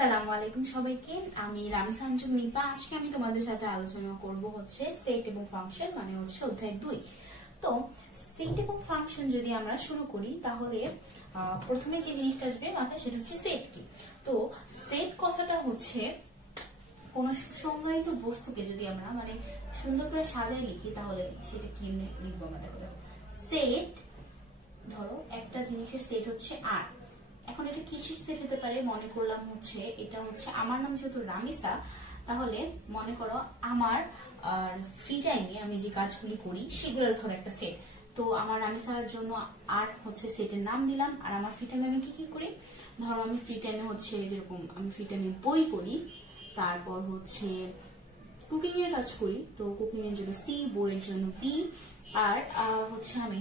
আসসালামু আলাইকুম সবাইকে। আমি রামিসা আঞ্জুম নিপা। আজকে আমি তোমাদের সাথে আলোচনা করব হচ্ছে সেট এবং ফাংশন, মানে হচ্ছে অধ্যায় 2। তো সেট এবং ফাংশন যদি আমরা শুরু করি তাহলে প্রথমে যে জিনিসটা আসবে মাথায় সেটা হচ্ছে সেট কি। তো সেট কথাটা হচ্ছে কোন সুসংজ্ঞায়িত বস্তুকে যদি আমরা মানে সুন্দর করে সাজায় লিখি তাহলে সেটা কি লিখবো আমরা। দেখো সেট, ধরো একটা জিনিসের সেট হচ্ছে আর। এখন এটা কিসের সেট হতে পারে? মনে করলাম হচ্ছে এটা হচ্ছে আমার নাম যেহেতু রামিসা, তাহলে মনে করো আমার ফ্রি টাইমে আমি যে কাজগুলি করি সেগুলোর ধরো একটা সেট। তো আমার রামিসার জন্য আর হচ্ছে সেটের নাম দিলাম। আর আমার ফ্রি টাইমে আমি কি কি করি, ধরো আমি ফ্রি টাইমে হচ্ছে যেরকম আমি ফ্রি টাইমে বই পড়ি, তারপর হচ্ছে কুকিং এর কাজ করি, তো কুকিং এর জন্য সি, বইয়ের জন্য বি, আর হচ্ছে আমি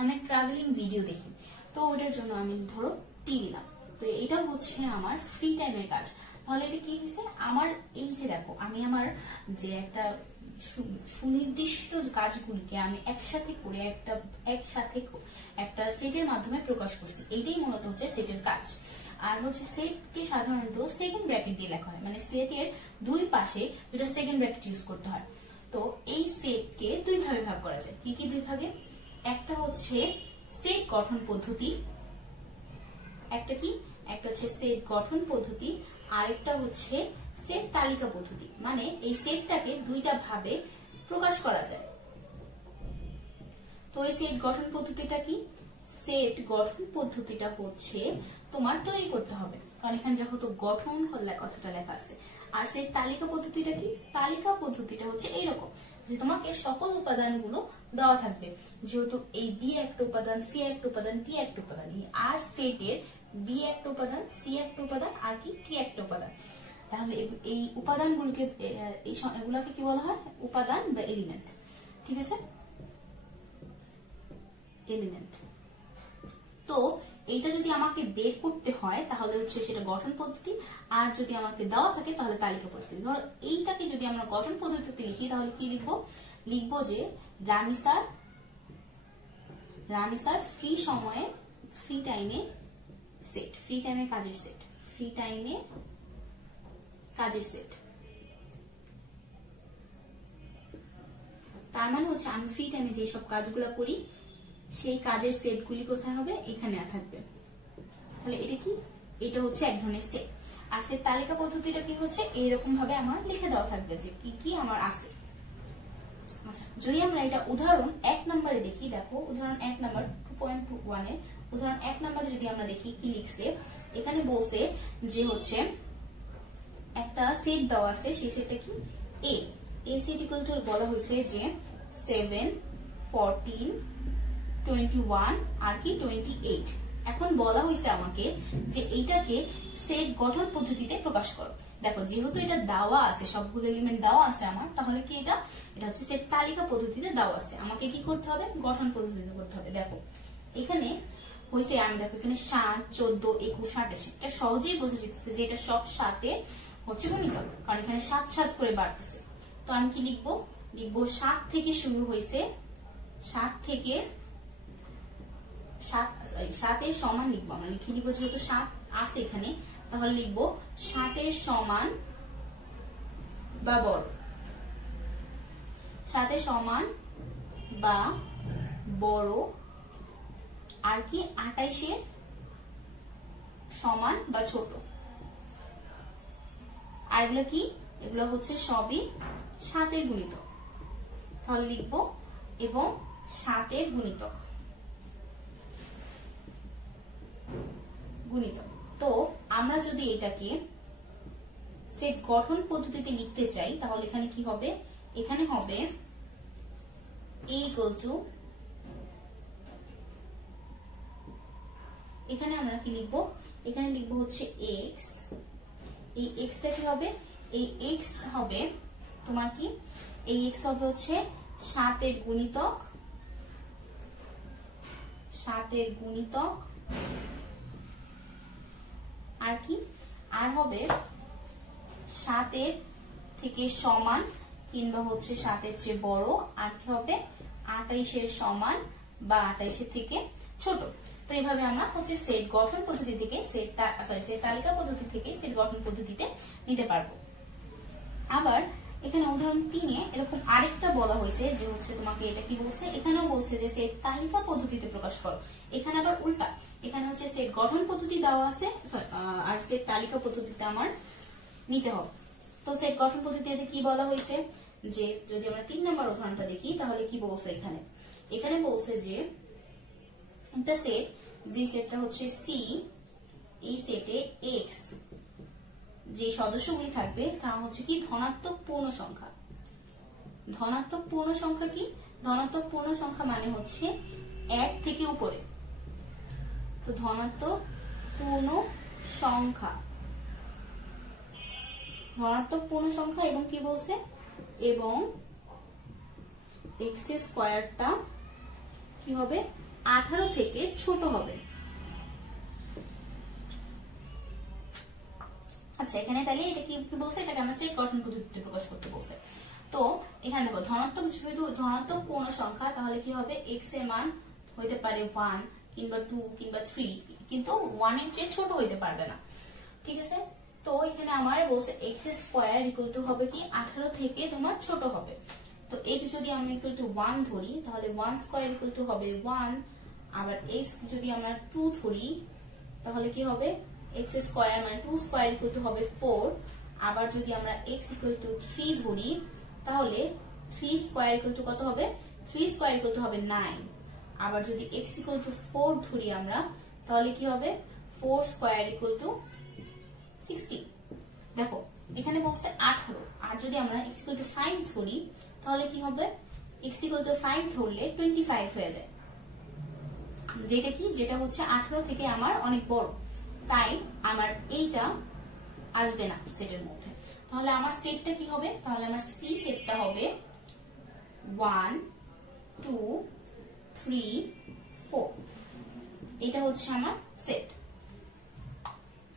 অনেক ট্রাভেলিং ভিডিও দেখি, তো ওটার জন্য আমি ধরো টি দিলাম। তো এটা হচ্ছে আমার ফ্রি টাইমের কাজ। তাহলে এটা কি হয়েছে, আমার এই যে দেখো আমি আমার যে একটা সুনির্দিষ্ট কাজগুলিকে আমি একসাথে করে একসাথে একটা সেটের মাধ্যমে প্রকাশ করছি, এইটাই মূলত হচ্ছে সেটের কাজ। আর হচ্ছে সেটকে সাধারণত সেকেন্ড ব্র্যাকেট দিয়ে লেখা হয়, মানে সেটের দুই পাশে দুটো সেকেন্ড ব্র্যাকেট ইউজ করতে হয়। তো এই সেটকে দুই ভাবে ভাগ করা যায়। কি কি দুই ভাগে? একটা হচ্ছে সেট গঠন পদ্ধতি, একটা হচ্ছে সেট গঠন পদ্ধতি, আরেকটা হচ্ছে সেট তালিকা পদ্ধতি। মানে এই সেটটাকে দুইটা ভাবে প্রকাশ করা যায়। তো এই সেট গঠন পদ্ধতিটা কি? সেট গঠন পদ্ধতিটা হচ্ছে তোমার তৈরি করতে হবে, কারণ এখানে যেহেতু গঠন কথাটা লেখা আছে। আর সেট তালিকা পদ্ধতিটা কি? তালিকা পদ্ধতিটা হচ্ছে এইরকম যে তোমাকে সকল উপাদানগুলো দেওয়া থাকবে, যেহেতু এই বি একটা উপাদান, সি একটা উপাদান, টি একটা উপাদান। আর সেটের বি একটা উপাদান, সি একটা উপাদান, আর কি টি একটা উপাদান। তাহলে এই উপাদানগুলোকে এগুলাকে কি বলা হয়? উপাদান বা এলিমেন্ট। ঠিক আছে, এলিমেন্ট। তো এইটা যদি আমাকে বের করতে হয় তাহলে হচ্ছে সেটা গঠন পদ্ধতি, আর যদি আমাকে দেওয়া থাকে তাহলে তালিকা পদ্ধতি। ধরো এইটাকে যদি আমরা গঠন পদ্ধতিতে লিখি তাহলে কি লিখবো? লিখবো যে রামিসার ফ্রি সময়ে, ফ্রি টাইমে সেট, ফ্রি টাইমে কাজের সেট, ফ্রি টাইমে কাজের সেট। তার মানে হচ্ছে আমি ফ্রি টাইমে যে সব কাজগুলো করি সেই কাজের সেটগুলি কোথায় হবে? এখানে থাকবে। তাহলে এটা কি? এটা হচ্ছে এক ধরনের সেট। আর সেট তালিকা পদ্ধতিটা কি হচ্ছে? এইরকম ভাবে আমার লিখে দেওয়া থাকবে যে কি কি আমার আছে। আচ্ছা, যদি আমরা এটা উদাহরণ 1 নম্বরে দেখি, দেখো উদাহরণ 1 নম্বর 2.1 এর উদাহরণ 1 নম্বরে যদি আমরা দেখি কি লিখছে, এখানে বলছে যে হচ্ছে একটা সেট দেওয়া আছে, সেই সেটটা কি? এ সেট ইকুয়াল টু বলা হয়েছে যে 7, 14, 21 আর কি 28। এখন বলা হয়েছে আমাকে যে এইটাকে সেট গঠন পদ্ধতিতে প্রকাশ করো। দেখো যেহেতু এটা দেওয়া আছে, সবগুলো এলিমেন্ট দেওয়া আছে আমার, তাহলে কি এটা হচ্ছে সেট তালিকা পদ্ধতিতে দেওয়া আছে। আমাকে কি করতে হবে? গঠন পদ্ধতিতে করতে হবে। দেখো এখানে হয়েছে, আমি দেখো এখানে 7, 14, 21, 28, এটা সহজেই বোঝা যাচ্ছে যে এটা সব সাথে হচ্ছে গুণিতক, কারণ এখানে 7 7 করে বাড়তেছে। তো আমি কি লিখবো? লিখবো 7 থেকে শুরু হয়েছে, 7 থেকে 7 এর সমান লিখবো। আমরা লিখে লিখবো যেহেতু 7 আছে এখানে, তাহলে লিখবো 7 এর সমান বা বড়, 7 এর সমান বা বড়, আর কি 28 এর সমান বা ছোট। আর এগুলো কি? এগুলো হচ্ছে সবই 7 এর গুণিতক। তাহলে লিখবো এবং 7 এর গুণিতক। তো আমরা যদি এটাকে সেট গঠন পদ্ধতিতে লিখতে চাই তাহলে এখানে কি হবে? এখানে হবে a equal to, এখানে আমরা কি লিখবো? এখানে লিখবো হচ্ছে x। এই xটা কি হবে? এই x হবে তোমার কি? এই x হবে হচ্ছে 7 এর গুণিতক, 7 এর গুণিতক, আর কি? আর হবে 7 এর থেকে সমান কিংবা হচ্ছে 7 এর চেয়ে বড়, আর কি হবে 28 এর সমান বা 28 এর থেকে ছোট। তো এইভাবে আমরা হচ্ছে সেট গঠন পদ্ধতি থেকে সেট তালিকা পদ্ধতি থেকে সেট গঠন পদ্ধতিতে নিতে পারবো। আবার এখানে উদাহরণ 3-এ এরকম আরেকটা বলা হয়েছে যে হচ্ছে তোমাকে এটা কি বলছে, এখানেও বলছে যে সেট তালিকা পদ্ধতিতে প্রকাশ করো। এখানে আবার উল্টা, এখানে হচ্ছে সেট গঠন পদ্ধতি দেওয়া আছে আর সেট তালিকা পদ্ধতিতে আমার নিতে হবে। তো সেট গঠন পদ্ধতিতে কি বলা হয়েছে, যে যদি আমরা 3 নম্বর উদাহরণটা দেখি তাহলে কি বলছে, এখানে বলছে যে একটা সেট, যে সেটটা হচ্ছে সি, এই সেটে এক্স যে সদস্যগুলি থাকবে তা হচ্ছে কি ধনাত্মক পূর্ণ সংখ্যা। ধনাত্মক পূর্ণ সংখ্যা কি, ধনাত্মক পূর্ণ সংখ্যা মানে হচ্ছে 1 থেকে উপরে। তো ধনাত্মক পূর্ণ সংখ্যা, ধনাত্মক পূর্ণ সংখ্যা এবং কি বলছে, এবং এক্স স্কয়ারটা কি হবে 18 থেকে ছোট হবে। আচ্ছা এখানে তাহলে এটা কি বলছে, এটাকে আমরা সেট গঠন পদ্ধতিতে প্রকাশ করতে বলছে। তো এখানে দেখো ধনাত্মক, শুধু ধনাত্মক পূর্ণ সংখ্যা, তাহলে কি হবে এক্স এর মান হইতে পারে 1 কিংবা 2 কিংবা 3, কিন্তু 1 এর চেয়ে ছোট হইতে পারবে না, ঠিক আছে। তো এখানে আমার বলছে এক্স স্কয়ার ইকুয়াল টু হবে কি 18 থেকে তোমার ছোট হবে। তো এক্স যদি আমি ইকুয়াল টু 1 ধরি তাহলে 1 স্কয়ার ইকুয়াল টু হবে 1, আবার এক্স যদি আমরা 2 ধরি তাহলে কি হবে এক্স স্কয়ার মানে 2 স্কয়ার ইকুয়াল টু হবে 4, আবার যদি আমরা এক্স ইকুয়াল টু 3 ধরি তাহলে 3 স্কয়ার ইকুয়াল টু কত হবে, 3 স্কয়ার ইকুয়াল টু হবে 9, আবার যদি এক্স ইকুয়াল টু 4 ধরি আমরা তাহলে কি হবে 4 স্কয়ার ইকুয়াল টু 60। দেখো এখানে বলছে 18, আর যদি আমরা x ইকুয়াল টু 5 ধরি তাহলে কি হবে x ইকুয়াল টু 5 ধরলে 25 হয়ে যায়, যেটা কি, যেটা হচ্ছে 18 থেকে আমার অনেক বড়, তাই আমার এইটা আসবে না সেটের মধ্যে। তাহলে আমার সেটটা কি হবে, তাহলে আমার সি সেটটা হবে 1 2 3 4, এটা হচ্ছে আমার সেট।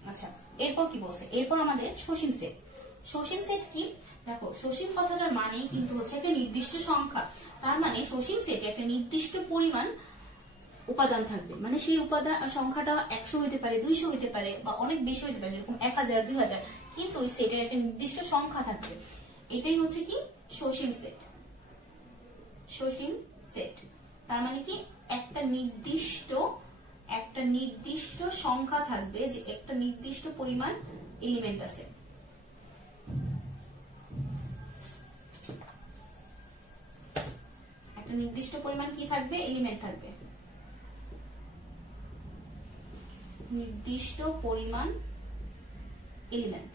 আচ্ছা এরপর কি বলছে, এরপর আমাদের সসীম সেট। সসীম সেট কি, দেখো সসীম কথাটার মানে কিন্তু হচ্ছে একটা নির্দিষ্ট সংখ্যা, তার মানে সসীম সেটে একটা নির্দিষ্ট পরিমাণ উপাদান থাকবে, মানে সেই উপাদান সংখ্যাটা 100 হইতে পারে, 200 হইতে পারে, বা অনেক বেশি হইতে পারে, যেরকম 1000 2000, কিন্তু ওই সেটের একটা নির্দিষ্ট সংখ্যা থাকবে, এটাই হচ্ছে কি সসীম সেট। সসীম সেট তার মানে কি একটা নির্দিষ্ট সংখ্যা থাকবে, যে একটা নির্দিষ্ট পরিমাণ এলিমেন্ট আছে। একটা নির্দিষ্ট পরিমাণ কি থাকবে, এলিমেন্ট থাকবে, নির্দিষ্ট পরিমাণ এলিমেন্ট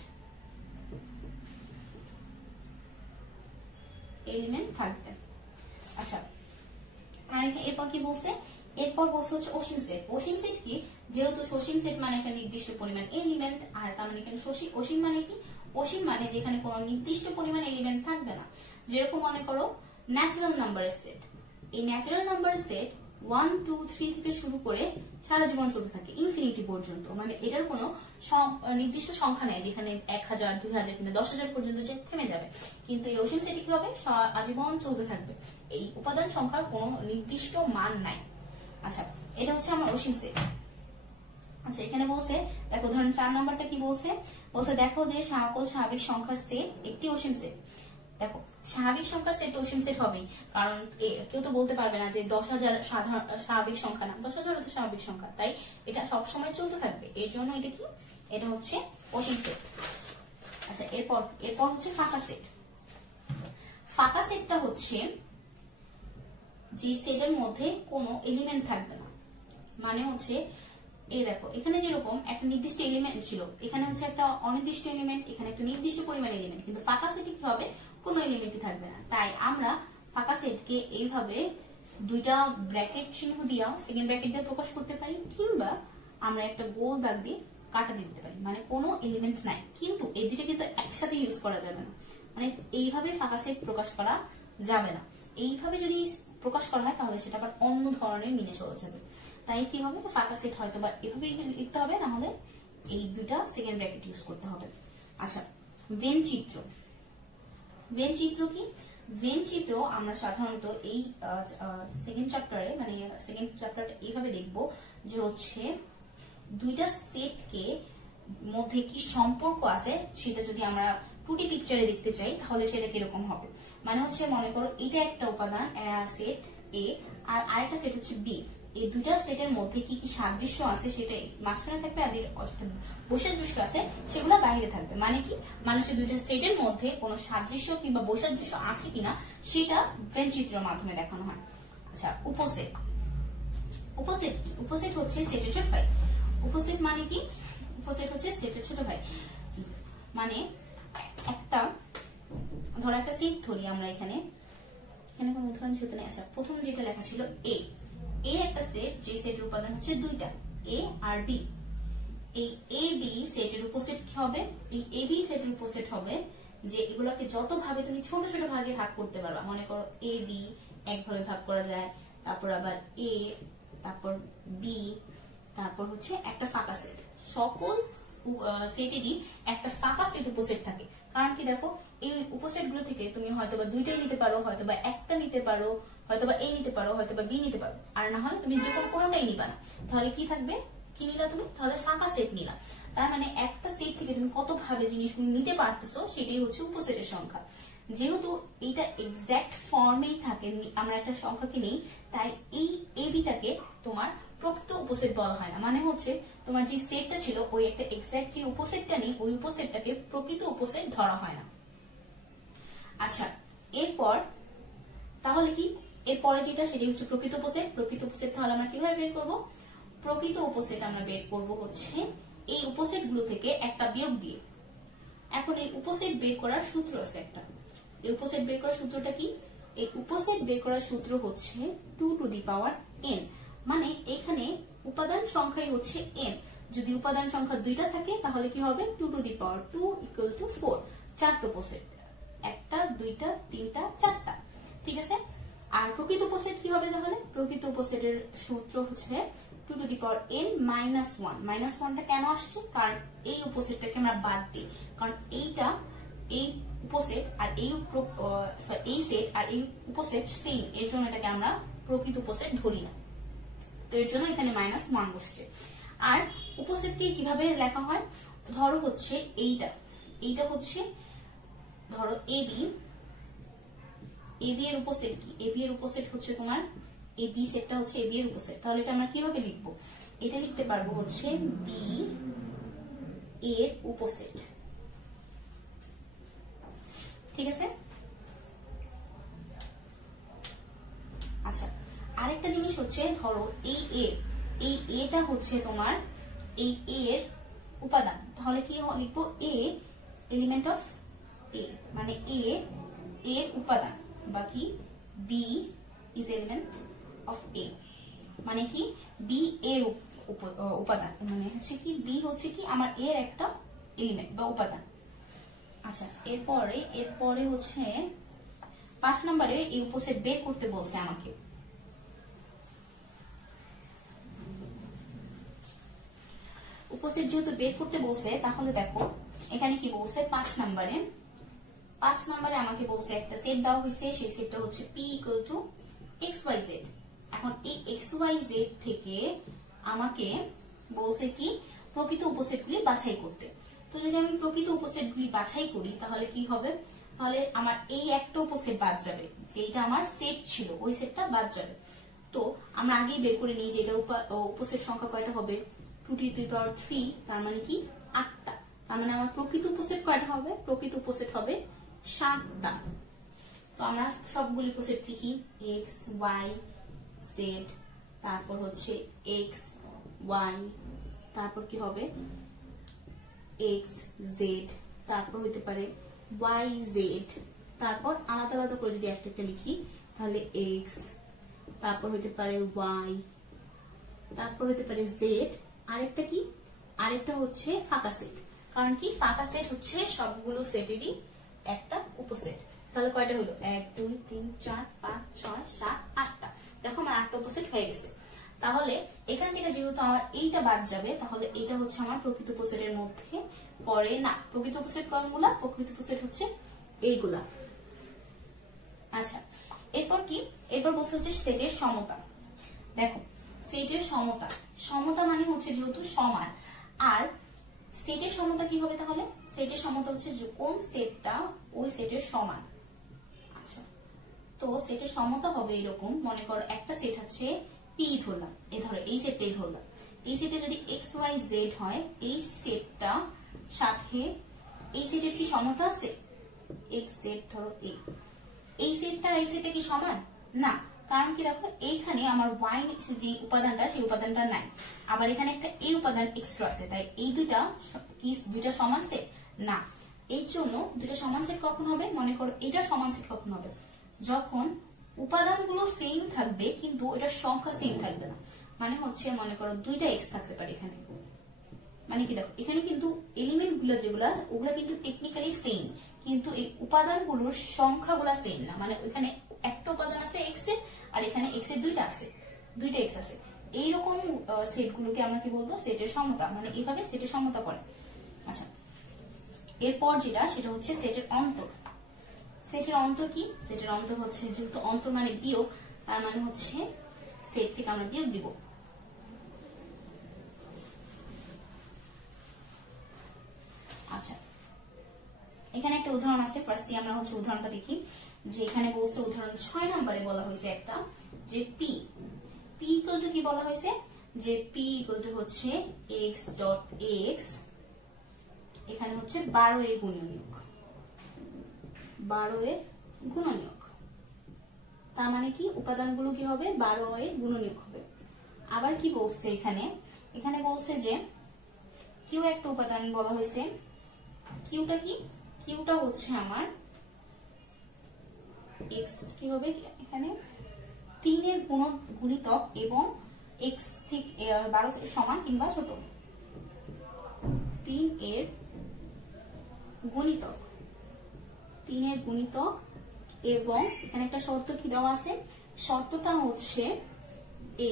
থাকবে। আচ্ছা আর এরপর কি বলছে, এরপর বলছে হচ্ছে অসীম সেট। অসীম সেট কি, যেহেতু সসীম সেট মানে একটা নির্দিষ্ট পরিমাণ এলিমেন্ট, আর তার মানে এখানে অসীম মানে কি, অসীম মানে যেখানে কোনো নির্দিষ্ট পরিমাণ এলিমেন্ট থাকবে না। যেরকম মনে করো ন্যাচারাল নাম্বারের সেট, এই ন্যাচারাল নাম্বারের সেট 1 2 3 থেকে শুরু করে সারা জীবন চলতে থাকে ইনফিনিটি পর্যন্ত, মানে এটার কোনো নির্দিষ্ট সংখ্যা নেই যেখানে 1000 2000 কিংবা 10000 পর্যন্ত যে থেমে যাবে, কিন্তু এই অসীম সেটে কি হবে আজীবন চলতে থাকবে, এই উপাদান সংখ্যার কোনো নির্দিষ্ট মান নাই। আচ্ছা এটা হচ্ছে আমার অসীম সেট। আচ্ছা এখানে বলছে দেখো ধরেন 4 নাম্বারটা কি বলছে, দেখো যে সকল স্বাভাবিক সংখ্যার সেট একটি অসীম সেট। দেখো স্বাভাবিক সংখ্যার সেট অসীম সেট হবে, কারণ কেউ তো বলতে পারবে না যে 10000 স্বাভাবিক সংখ্যা না, 10000 তো স্বাভাবিক সংখ্যা, তাই এটা সব সময় চলতে থাকবে, এর জন্য এটা কি, এটা হচ্ছে অসীম সেট। আচ্ছা এরপর হচ্ছে ফাঁকা সেট। ফাঁকা সেটটা হচ্ছে যে সেটের মধ্যে কোনো এলিমেন্ট থাকবে না, মানে হচ্ছে এই দেখো এখানে যেরকম একটা নির্দিষ্ট এলিমেন্ট ছিল, এখানে হচ্ছে একটা অনির্দিষ্ট এলিমেন্ট, এখানে একটা নির্দিষ্ট পরিমাণ এলিমেন্ট, কিন্তু ফাঁকা সেটে কি হবে কোনো এলিমেন্টই থাকবে না। তাই আমরা ফাঁকা সেটকে এইভাবে দুইটা ব্র্যাকেট চিহ্ন দিয়া সেকেন্ড ব্র্যাকেট দিয়ে প্রকাশ করতে পারি, কিংবা আমরা একটা গোল দাগ দিয়ে কাটা দিতে পারি, মানে কোনো এলিমেন্ট নাই, কিন্তু এই দুইটা কিন্তু একসাথে ইউজ করা যাবে না, মানে এইভাবে ফাঁকা সেট প্রকাশ করা যাবে না। এইভাবে যদি প্রকাশ করা হয় তাহলে সেটা আবার অন্য ধরনের মিনে চলে যাবে, তাই কি হবে ফাঁকা সেট হয়তো বা এভাবে লিখতে হবে, না হলে এই দুইটা সেকেন্ড ব্র্যাকেট ইউজ করতে হবে। আচ্ছা ভেন চিত্র। ভেন চিত্র কি, ভেন চিত্র আমরা সাধারণত এই সেকেন্ড চ্যাপ্টারে, মানে সেকেন্ড চ্যাপ্টারটা এইভাবে দেখবো যে হচ্ছে দুইটা সেটকে মধ্যে কি সম্পর্ক আছে সেটা যদি আমরা 2D পিকচারে দেখতে চাই তাহলে সেটা কিরকম হবে। মানে হচ্ছে মনে করো এটা একটা উপাদান সেট এ আর আরেকটা সেট হচ্ছে বি, এই দুইটা সেটের মধ্যে কি কি সাদৃশ্য আছে সেটা মাঝখানে থাকবে, আর বৈসাদৃশ্য আছে সেগুলো বাইরে থাকবে। মানে কি, মানুষের দুইটা সেটের মধ্যে কোনো সাদৃশ্য কিংবা বৈসাদৃশ্য আছে কিনা সেটা ভেন চিত্রের মাধ্যমে দেখানো হয়। আচ্ছা, উপসেট। উপসেট কি? উপসেট হচ্ছে সেটের ছোট ভাই। উপসেট মানে কি? উপসেট হচ্ছে সেটের ছোট ভাই। মানে একটা ধরো একটা সেট ধরি আমরা, এখানে কোনো উদাহরণ ছিল না। আচ্ছা, প্রথম যেটা লেখা ছিল এ একটা সেট, যে সেটের উপাদান হচ্ছে দুইটা এ আর বি। এই এ বি সেটের উপসেট কি হবে? এই এ বি সেটের উপসেট হবে যে এগুলোকে যত ভাবে তুমি ছোট ছোট ভাগে ভাগ করতে পারবা। মনে করো এ বি একভাবে ভাগ করা যায়, তারপর আবার এ, তারপর বি, তারপর হচ্ছে একটা ফাঁকা সেট। সকল সেটেরই একটা ফাঁকা সেট উপসেট থাকে। কারণ কি, দেখো এই উপসেট গুলো থেকে তুমি হয়তোবা দুইটাই নিতে পারো, হয়তোবা একটা নিতে পারো, হয়তোবা এ নিতে পারো, হয়তোবা বি নিতে পারো, আর না হলে তুমি যে কোনোটাই নিবা না। তাহলে কি থাকবে? কি নিলা তুমি? তাহলে ফাঁকা সেট নিলা। তার মানে একটা সেট থেকে তুমি কত ভাবে জিনিসগুলো নিতে পারতেছো সেটাই হচ্ছে উপসেটের সংখ্যা। যেহেতু এইটা এক্সাক্ট ফর্মেই থাকে, আমরা একটা সংখ্যাকে নেই, তাই এই এ বিটাকে তোমার প্রকৃত উপসেট বলা হয় না। মানে হচ্ছে তোমার যে সেটটা ছিল ওই একটা এক্সাক্ট যে উপসেটটা নেই, ওই উপসেটটাকে প্রকৃত উপসেট ধরা হয় না। আচ্ছা, এরপর তাহলে কি, এরপরে যেটা সেটা হচ্ছে প্রকৃত উপসেট। প্রকৃত উপসেট তাহলে আমরা কিভাবে বের করব? প্রকৃত উপসেট আমরা বের করব হচ্ছে এই উপসেট গুলো থেকে একটা বিয়োগ দিয়ে। এখন এই উপসেট বের করার সূত্র আছে একটা। এই উপসেট বের করার সূত্রটা কি? এই উপসেট বের করার সূত্র হচ্ছে 2 টু দি পাওয়ার n। মানে এখানে উপাদান সংখ্যাই হচ্ছে n। যদি উপাদান সংখ্যা দুইটা থাকে তাহলে কি হবে? 2 two the power 2 equal to 4। চারটা উপসেট, একটা, দুইটা, তিনটা, চারটা। ঠিক আছে। আর প্রকৃত উপসেট কি হবে তাহলে? প্রকৃত উপসেটের সূত্র হচ্ছে 2 two the power n minus 1। Minus 1টা কেন আসছে? কারণ এই উপসেটটাকে আমরা বাদ দিই, কারণ এইটা এই উপসেট আর এই সেট আর এই উপসেট সেম, এর জন্য এটাকে আমরা প্রকৃত উপসেট ধরি না। তো এর জন্য এখানে মাইনাস 1 বসছে। আর উপসেটকে কিভাবে লেখা হয়? ধরো হচ্ছে এইটা হচ্ছে ধরো এবি এর উপসেট কি? এবি এর উপসেট হচ্ছে তোমার এই বি সেটটা হচ্ছে এবি এর উপসেট। তাহলে এটা আমরা কিভাবে লিখবো? এটা লিখতে পারবো হচ্ছে বি এর উপসেট। ঠিক আছে। আচ্ছা, আরেকটা জিনিস হচ্ছে ধরো এই এটা হচ্ছে তোমার এই এর উপাদান। তাহলে কি লিখবো? এ এলিমেন্ট অফ এ, মানে এ এর উপাদান, বাকি বি ইজ এলিমেন্ট অফ এ। মানে কি, বি এর উপাদান, মানে হচ্ছে কি বি হচ্ছে কি আমার এর একটা এলিমেন্ট বা উপাদান। আচ্ছা, এরপরে হচ্ছে 5 নম্বরে এই উপসেট বের করতে বলছে আমাকে। উপসেট যেহেতু বের করতে বলছে তাহলে দেখো এখানে কি বলছে? 5 নম্বরে আমাকে বলছে একটা সেট দেওয়া হয়েছে, সেই সেটটা হচ্ছে p ইকুয়াল টু xyz। এখন এই xyz থেকে আমাকে বলছে কি প্রকৃত উপসেটগুলি বাছাই করতে। তো যদি আমি প্রকৃত উপসেটগুলি বাছাই করি তাহলে কি হবে? তাহলে আমার এই একটা উপসেট বাদ যাবে, যেটা আমার সেট ছিল ওই সেটটা বাদ যাবে। তো আমরা আগেই বের করে নিই যে এটার উপসেট সংখ্যা কয়টা হবে? 2 টু দি পাওয়ার 3, তার মানে কি 8টা। তার মানে আমার প্রকৃত উপসেট কয়টা হবে? প্রকৃত উপসেট হবে 7টা। তো আমরা সবগুলি উপসেট লিখি x y z, তারপর হচ্ছে x y, তারপর কি হবে x z, তারপর হতে পারে y z, তারপর আলাদা আলাদা করে যদি একটা একটা লিখি তাহলে x, তারপর হতে পারে y, তারপর হতে পারে z, আরেকটা কি? আরেকটা হচ্ছে ফাঁকা সেট। কারণ কি ফাঁকা সেট হচ্ছে সবগুলো সেটেরই একটা উপসেট। তাহলে কয়টা হলো? 1 2 3 4 5 6 7 8টা। দেখো আমার 8টা উপসেট হয়ে গেছে। তাহলে এখান থেকে যেহেতু আমার এইটা বাদ যাবে তাহলে এটা হচ্ছে আমার প্রকৃত উপসেটের মধ্যে পড়ে না। প্রকৃত উপসেট কোনগুলা? প্রকৃত উপসেট হচ্ছে এইগুলা। আচ্ছা, এরপর কি? এরপর বলছে হচ্ছে সেটের সমতা। দেখো সেটের সমতা, সমতা মানে হচ্ছে যেহেতু সমান, আর সেটের সমতা কি হবে তাহলে? সেটের সমতা হচ্ছে কোন সেটটা ওই সেটের সমান। আচ্ছা, তো সেটের সমতা হবে এরকম, মনে করো একটা সেট হচ্ছে পি ধরলাম, ধরো এই সেটটাই ধরলাম, এই সেটে যদি এক্স ওয়াই জেড হয়, এই সেটটা সাথে এই সেটের কি সমতা আছে? এক্স জেড ধরো এই সেটটা এই সেটটা কি সমান না, কারণ কি দেখো এইখানে আমার ওয়াই যে উপাদানটা সেই উপাদানটা নাই, আবার এখানে একটা এই উপাদান এক্সট্রা আছে, তাই এই দুইটা সমান সেট না। এই জন্য দুইটা সমান সেট কখন হবে? মনে করো এটা সমান সেট কখন হবে? যখন উপাদানগুলো সেম থাকবে কিন্তু এটার সংখ্যা সেম থাকবে না। মানে হচ্ছে মনে করো দুইটা এক্স থাকতে পারে এখানে, মানে কি দেখো এখানে কিন্তু এলিমেন্ট গুলো যেগুলা ওগুলা কিন্তু টেকনিক্যালি সেম, কিন্তু এই উপাদানগুলোর সংখ্যাগুলা সেম না। মানে এখানে একটা উপাদান আছে এক্স এর, আর এখানে এক্স এর দুইটা এক্স আছে। এইরকম সেট গুলোকে আমরা কি বলবো? সেটের সমতা, মানে এইভাবে সেটের সমতা করে। আচ্ছা, এরপর যেটা সেটা হচ্ছে সেটের অন্তর। সেটের অন্তর কি? সেটের অন্তর হচ্ছে, যেহেতু অন্তর মানে বিয়োগ, তার মানে হচ্ছে সেট থেকে আমরা বিয়োগ দিব। আচ্ছা, এখানে একটা উদাহরণ আছে, ফার্স্টে আমরা হচ্ছে উদাহরণটা দেখি। যে এখানে বলছে উদাহরণ 6 নম্বরে বলা হয়েছে একটা, যে পি ইকুয়াল টু কি বলা হয়েছে? যে পি ইকুয়াল টু হচ্ছে এক্স ডট এক্স, এখানে হচ্ছে 12 এর গুণনীয়ক, 12 এর গুণনীয়ক। তার মানে কি উপাদানগুলো কি হবে? 12 এর গুণনীয়ক হবে। আবার কি বলছে এখানে বলছে যে কিউ একটা উপাদান বলা হয়েছে। কিউটা কি? কিউটা হচ্ছে আমার এক্স, কি হবে এখানে 3 এর গুণিতক এবং এক্স থেকে 12 থেকে সমান কিংবা ছোট। 3 এর গুণিতক, 3 এর গুণিতক, এবং এখানে একটা শর্ত কি দেওয়া আছে? শর্তটা হচ্ছে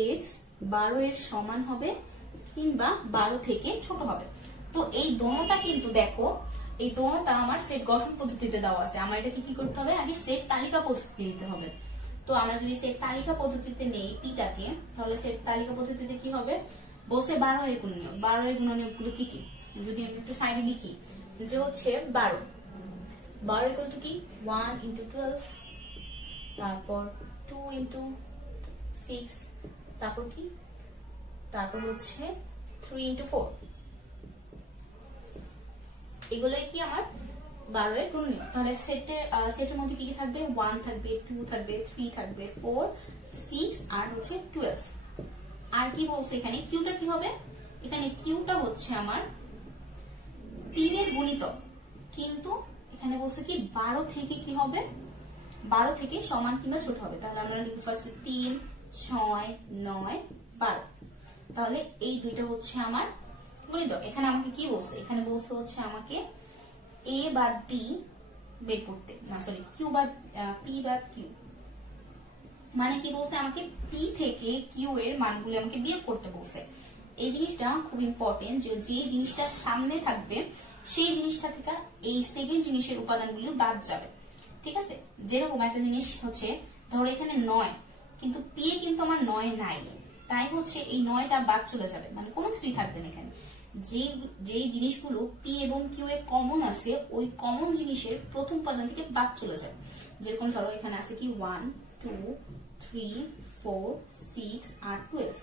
এক্স 12 এর সমান হবে কিংবা 12 থেকে ছোট হবে। তো এই দোনোটা কিন্তু দেখো, এই দোনোটা আমার সেট গঠন পদ্ধতিতে দেওয়া আছে। আমার এটাকে কি করতে হবে? আগে সেট তালিকা পদ্ধতিতে নিতে হবে। তো আমরা যদি সেট তালিকা পদ্ধতিতে নেই পিটাকে, তাহলে সেট তালিকা পদ্ধতিতে কি হবে? বলছে 12 এর গুণনীয়ক। 12 এর গুণনীয়ক গুলো কি কি? যদি আমি একটু সাইডে লিখি, যে হচ্ছে 12 ইকুয়াল টু কি? 1 ইন্টু 12, তারপর 2 ইন্টু 6, তারপর কি? তারপর হচ্ছে 3 ইন্টু 4। এগুলোই কি আমার 12 এর গুণনীয়ক। তাহলে সেটের মধ্যে কি কি থাকবে? 1 থাকবে, 2 থাকবে, 3 থাকবে, 4, 6 আর হচ্ছে 12। আর কি বলছে এখানে? কিউটা কি হবে? এখানে কিউটা হচ্ছে আমার 3 এর গুণিতক, কিন্তু এখানে বলছে কি 12 থেকে কি হবে? 12 থেকে সমান কিংবা ছোট হবে। তাহলে আমরা লিখব ফার্স্ট 3, 6, 9, 12। তাহলে এই দুইটা হচ্ছে আমার গুণিতক। এখানে আমাকে কি বলছে? এখানে বলছে হচ্ছে আমাকে এ বাদ বি বের করতে, না সরি কিউ বাদ পি বাদ কিউ। মানে কি বলছে? আমাকে পি থেকে কিউ এর মানগুলো আমাকে বিয়োগ করতে বলছে। এই জিনিসটা খুব ইম্পর্টেন্ট, যে জিনিসটা সামনে থাকবে সেই জিনিসটা থেকে এই সেকেন্ড জিনিসের উপাদানগুলো বাদ যাবে। ঠিক আছে? যেরকম একটা জিনিস হচ্ছে, ধরো এখানে 9, কিন্তু পি এ কিন্তু আমার 9 নাই, তাই হচ্ছে এই 9টা বাদ চলে যাবে, মানে কোনো কিছুই থাকবে না এখানে। যে জিনিসগুলো পি এবং কিউ এ কমন আছে, ওই কমন জিনিসের প্রথম উপাদান থেকে বাদ চলে যায়। যেরকম ধরো এখানে আছে কি 1, 2, 3, 4, 6 আর 12।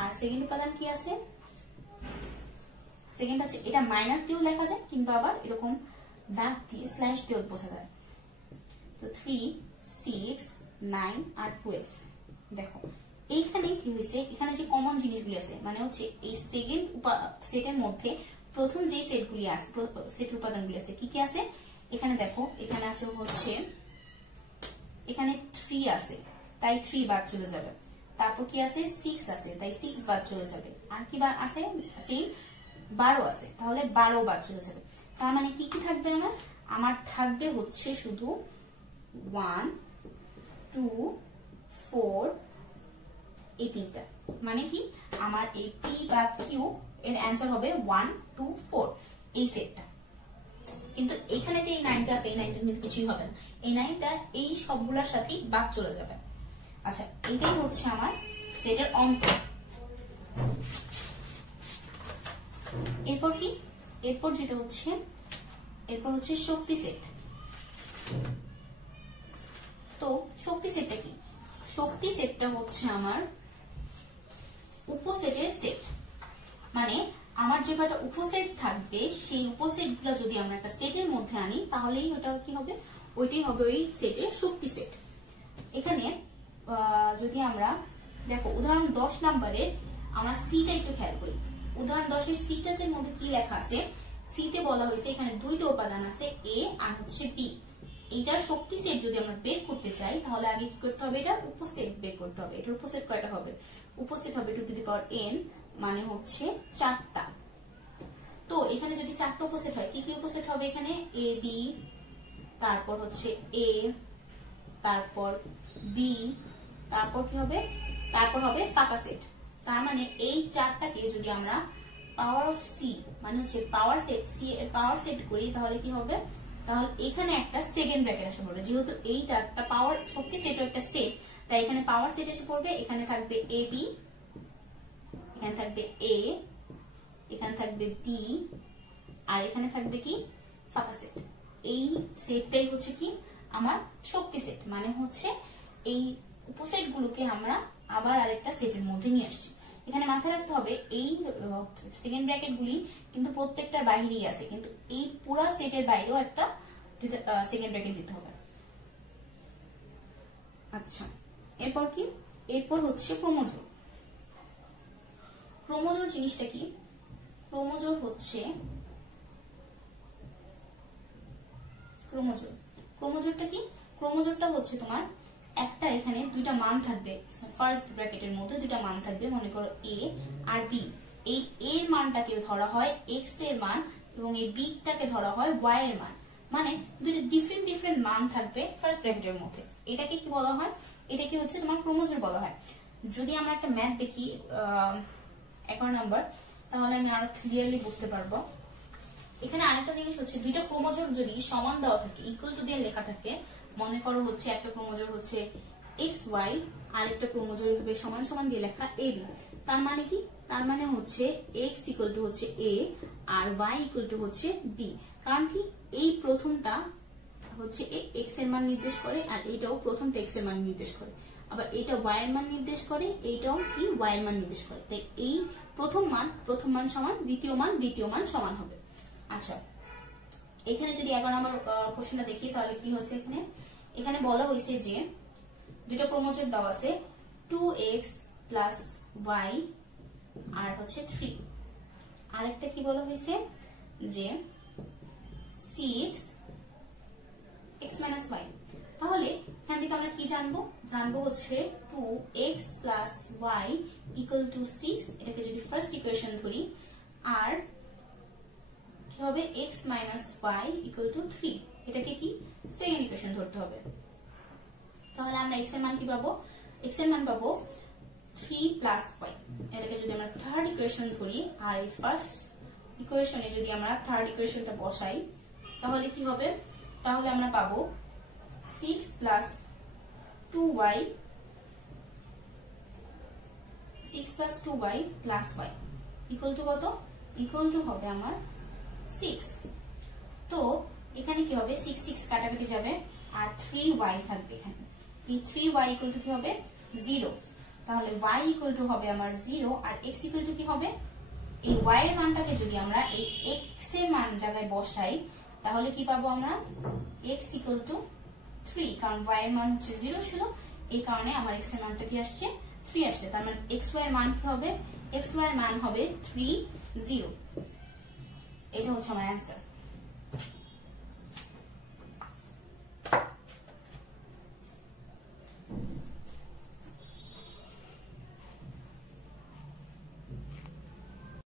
আর সেকেন্ড উপাদান কি আছে? সেকেন্ড আছে, এটা মাইনাস দিয়েও লেখা যায়, কিংবা আবার এরকম দাগ দিয়ে স্ল্যাশ দিয়েও বোঝা যায়। তো 3, 6, 9 আর 12। দেখো এইখানে কি হয়েছে? এখানে যে কমন জিনিসগুলি আছে, মানে হচ্ছে এই সেকেন্ড সেটের মধ্যে প্রথম যে সেটগুলি আছে, সেট উপাদানগুলি আছে, কি কি আছে? এখানে দেখো, এখানে আছে হচ্ছে, এখানে 3 আছে, তাই 3 বাদ চলে যাবে। তারপর কি আছে? 6 আছে, তাই 6 বাদ চলে যাবে। আর কি আছে? সেই 12 আছে, তাহলে 12 বাদ চলে যাবে। তার মানে কি কি থাকবে আমার থাকবে হচ্ছে শুধু 1, 2, 4, এই তিনটা। মানে কি আমার এই পি বা কিউ এর অ্যান্সার হবে 1, 2, 4 এই সেটটা। কিন্তু এখানে যে এই 9টা আছে, এই 9টার মধ্যে কিছুই হবে না, এই 9টা এই সবগুলোর সাথেই বাদ চলে যাবে। আচ্ছা, এটাই হচ্ছে আমার সেটের অন্তর। এরপর কি, এরপর যেটা হচ্ছে, এরপর হচ্ছে শক্তি সেট। তো শক্তি সেটটা কি? শক্তি সেটটা হচ্ছে আমার উপসেটের সেট, মানে আমার যে কটা উপসেট থাকবে সেই উপসেট গুলো যদি আমরা একটা সেটের মধ্যে আনি তাহলেই ওটা কি হবে, ওইটাই হবে ওই সেটের শক্তি সেট। এখানে যদি আমরা দেখো উদাহরণ 10 নম্বরে আমরা সিটা একটু খেয়াল করি। উদাহরণ 10 এর সিটাতে মধ্যে কি লেখা আছে? সিতে বলা হয়েছে এখানে দুইটা উপাদান আছে, এ আর হচ্ছে বি। এইটার শক্তি সেট যদি আমরা বের করতে চাই তাহলে আগে কি করতে হবে, এটা উপসেট বের করতে হবে। এটার উপসেট কয়টা হবে? উপসেট হবে 2 টু দি পাওয়ার n, মানে হচ্ছে 4টা। তো এখানে যদি 4টা উপসেট হয়, কি কি উপসেট হবে এখানে? এ বি, তারপর হচ্ছে এ, তারপর বি, তারপর কি হবে, তারপর হবে ফাঁকা সেট। তার মানে এই 4টাকে যদি আমরা পাওয়ার অফ সি মানে হচ্ছে পাওয়ার সেট, সি এর পাওয়ার সেট করি তাহলে কি হবে, তাহলে এখানে একটা সেকেন্ড ব্র্যাকেট এসে পড়বে। যেহেতু এইটা একটা পাওয়ার শক্তি সেট ও একটা সেট, তাই এখানে পাওয়ার সেট এসে পড়বে। এখানে থাকবে এ বি, এখানে থাকবে এ, এখানে থাকবে বি, আর এখানে থাকবে কি ফাঁকা সেট। এই সেটটাই হচ্ছে কি আমার শক্তি সেট, মানে হচ্ছে এই উপসেট গুলোকে আমরা আবার আরেকটা সেটের মধ্যে নিয়ে আসছি। এখানে মাথায় রাখতে হবে এই সেকেন্ড ব্র্যাকেট গুলি কিন্তু প্রত্যেকটার বাইরেই আছে, কিন্তু এই পুরো সেটের বাইরেও একটা সেকেন্ড ব্র্যাকেট দিতে হবে। আচ্ছা, এরপর কি, এরপর হচ্ছে ক্রোমোজোর। ক্রোমোজোর জিনিসটা কি? ক্রোমোজোর হচ্ছে, ক্রোমোজোরটা কি? ক্রোমোজোরটা হচ্ছে তোমার একটা এখানে দুইটা মান থাকবে, ফার্স্ট ব্র্যাকেটের মধ্যে দুইটা মান থাকবে, মনে করো এ আর বি। এই এ এর মানটাকে ধরা হয় এক্স এর মান এবং এই বি টাকে ধরা হয় ওয়াই এর মান, মানে দুইটা ডিফারেন্ট ডিফারেন্ট মান থাকবে ফার্স্ট ব্র্যাকেটের মধ্যে। এটাকে কি বলা হয়? এটাকে হচ্ছে তোমার ক্রোমোজোর বলা হয়। যদি আমরা একটা ম্যাথ দেখি 11 নাম্বার, তাহলে আমি আরো ক্লিয়ারলি বুঝতে পারবো। এখানে আরেকটা জিনিস হচ্ছে, দুইটা ক্রোমোজোর যদি সমান দেওয়া থাকে, ইকুয়াল টু দিয়ে লেখা থাকে, মনে করো হচ্ছে একটা ক্রোমোজোর হচ্ছে এক্স ওয়াই, আর একটা ক্রোমোজোর হবে সমান সমান দিয়ে লেখা এ বি। তার মানে কি? তার মানে হচ্ছে এক্স ইকুয়াল টু হচ্ছে এ আর ওয়াই ইকুয়াল টু হচ্ছে বি। কারণ কি, এই প্রথমটা হচ্ছে এক্স এর মান নির্দেশ করে, আর এইটাও প্রথমটা এক্স এর মান নির্দেশ করে, আবার এটা ওয়াই এর মান নির্দেশ করে, এইটাও কি ওয়াই এর মান নির্দেশ করে। তাই এই প্রথম মান সমান দ্বিতীয় মান সমান হবে। আচ্ছা, এখানে যদি 11 নম্বর কোশ্চেনটা দেখি তাহলে কি হচ্ছে, এখানে বলা হয়েছে যে দুটো ক্রোমোজোর দেওয়া আছে 2x প্লাস y আর হচ্ছে 3, আরেকটা কি বলা হয়েছে যে 6x minus y। তাহলে এখান থেকে আমরা কি জানবো হচ্ছে 2x plus y equal to 6, এটাকে যদি ফার্স্ট ইকুয়েশন ধরি, আর কি হবে x minus y equal to 3, এটাকে কি সেকেন্ড ইকুয়েশন ধরতে হবে। তাহলে আমরা x এর মান কি পাবো? x এর মান পাবো 3 plus y। এটাকে যদি আমরা থার্ড ইকুয়েশন ধরি আর এই ফার্স্ট ইকুয়েশনে যদি আমরা থার্ড ইকুয়েশনটা বসাই তাহলে কি হবে? তাহলে আমরা পাবো 6 plus 2y, 6 plus 2y plus y equal to কত? equal to হবে আমার 6। তো এখানে কি হবে, 6 6 কাটাকাটি যাবে আর 3y থাকবে এখানে। এই 3y equal to কি হবে? 0। তাহলে y equal to হবে আমার 0 আর x equal to কি হবে? এই y এর মানটাকে যদি আমরা এই x এর মান জায়গায় বসাই তাহলে কি পাবো আমরা? x equal to 3, কারণ y এর মান হচ্ছে 0 ছিল, এই কারণে আমার x এর মানটা কি আসছে? 3 আসছে। তার মানে xy এর মান কি হবে? xy এর মান হবে 3 0। এটা হচ্ছে আমার অ্যান্সার।